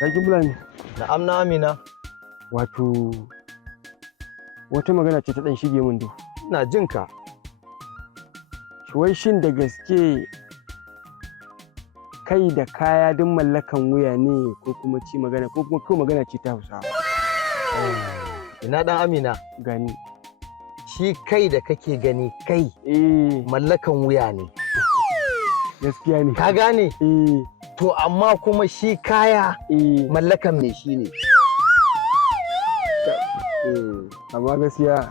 Sarki Fulani. Na'am na Amina. Wato wata magana ce ta dan shige min duhu. Ina jin ka. Wai shin da gaske kai da kaya duk mallakan wuya ne ko kuma ci magana ko kuma ko magana ce ta Hausa? Ina dan Amina. Gani. Shi kai da kake gani kai mallakan wuya ne. Gaskiya ne. Ka gane? To amma kuma shi kaya mallakan me shi ne. Amma gaskiya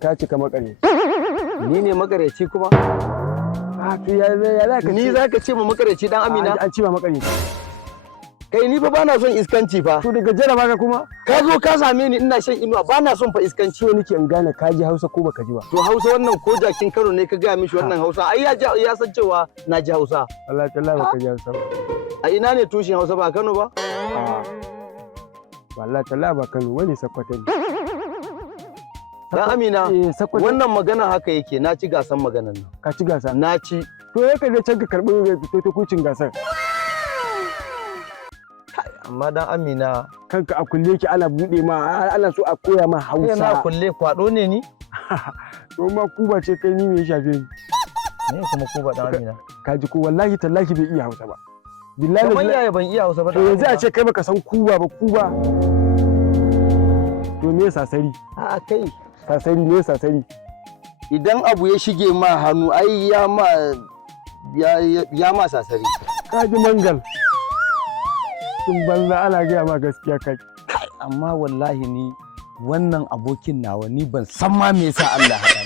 ka cika makare. Ni ne makareci kuma? To ya za ka Ni za ka ce ma makareci dan Amina? An ce ma makare. Kai ni fa bana son iskanci fa. To daga jaraba ka kuma? Ka zo ka same ni ina shan inuwa bana son fa iskanci. So nake in gane ka ji Hausa ko baka ji ba. To Hausa wannan ko jakin Kano ne ka gaya mishi wannan Hausa ai ya san cewa na ji Hausa. Allah ta baka ji Hausa. A ina ne tushen Hausa ba Kano ba? Wallahi ta ba Kano wani Sokoto ne. Dan Amina wannan magana haka yake na ci gasan maganan nan. Ka ci gasa? Na ci. To ya ka je can ka karɓi fito ta kucin gasar. Amma dan Amina kanka a kulle ki ana buɗe ma ana so a koya ma Hausa. Ina kulle kwado ne ni? To ma kuba ce kai ni me ya shafe ni. Ne kuma kuba dan Amina. Ka ji ko wallahi tallahi bai iya Hausa ba. Billahi kamar yaya ban iya Hausa ba. To yanzu a ce kai baka san kuba ba kuba. To me sasari? A kai sasari ne sasari. Idan abu ya shige ma hannu ai ya ma sasari. Ka ji mangal. Tun banza ana gaya ma gaskiya kai. Amma wallahi ni wannan abokin nawa ni ban san ma me yasa Allah haɗa